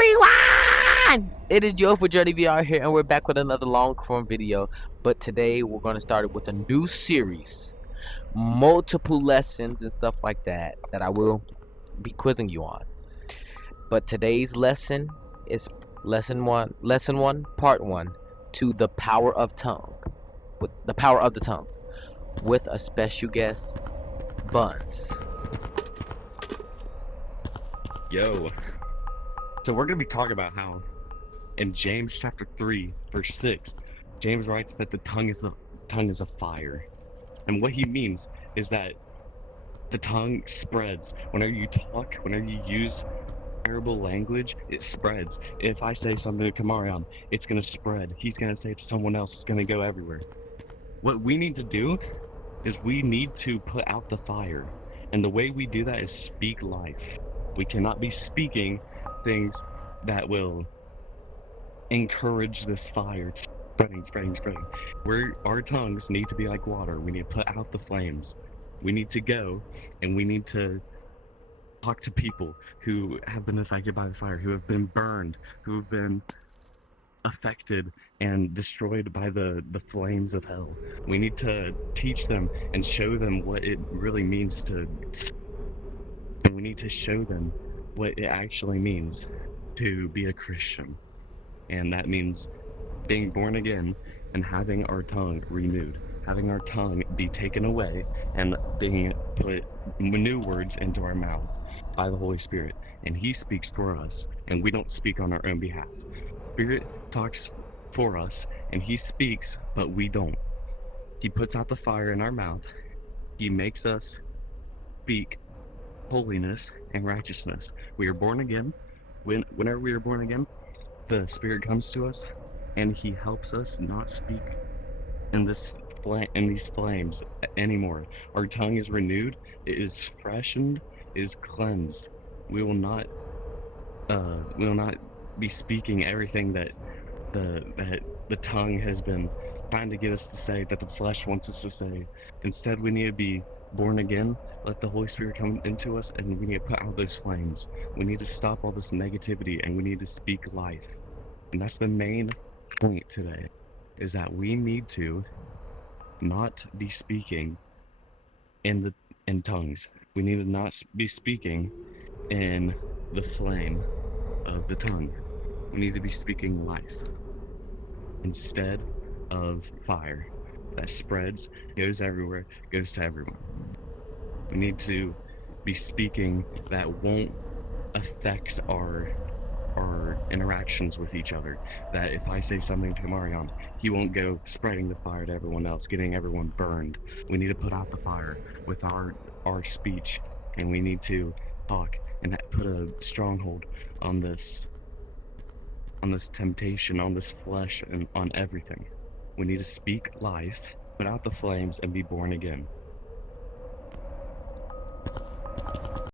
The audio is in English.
everyone! It is Joe for Journey VR here, and we're back with another long form video. But today we're going to start it with a new series, multiple lessons and stuff like that I will be quizzing you on. But today's lesson is lesson one, part one, to the power of tongue, with the power of the tongue, with a special guest, Buns. Yo, so we're going to be talking about how in James chapter 3, verse 6, James writes that the tongue is a fire. And what he means is that the tongue spreads. Whenever you talk, whenever you use terrible language, it spreads. If I say something to Kamarion, it's going to spread. He's going to say it to someone else. It's going to go everywhere. What we need to do is we need to put out the fire. And the way we do that is speak life. We cannot be speaking things that will encourage this fire spreading. Our tongues need to be like water. We need to put out the flames. We need to go and we need to talk to people who have been affected by the fire, who have been burned, who have been affected and destroyed by the flames of hell. We need to teach them and show them what it really means to, and we need to show them what it actually means to be a Christian. And that means being born again and having our tongue renewed, having our tongue be taken away and being put new words into our mouth by the Holy Spirit. And He speaks for us, and we don't speak on our own behalf. Spirit talks for us, and He speaks, but we don't. He puts out the fire in our mouth. He makes us speak holiness and righteousness. We are born again. Whenever we are born again, the Spirit comes to us, and He helps us not speak in these flames anymore. Our tongue is renewed. It is freshened. It is cleansed. We will not be speaking everything that the tongue has been trying to get us to say, that the flesh wants us to say. Instead, we need to be born again. Let the Holy Spirit come into us, and we need to put out those flames. We need to stop all this negativity, and we need to speak life. And that's the main point today, is that we need to not be speaking in tongues. We need to not be speaking in the flame of the tongue. We need to be speaking life instead of fire that spreads, goes everywhere, goes to everyone. We need to be speaking that won't affect our interactions with each other. That if I say something to Marion, he won't go spreading the fire to everyone else, getting everyone burned. We need to put out the fire with our speech, and we need to talk and put a stronghold on this temptation, on this flesh, and on everything. We need to speak life, put out the flames, and be born again.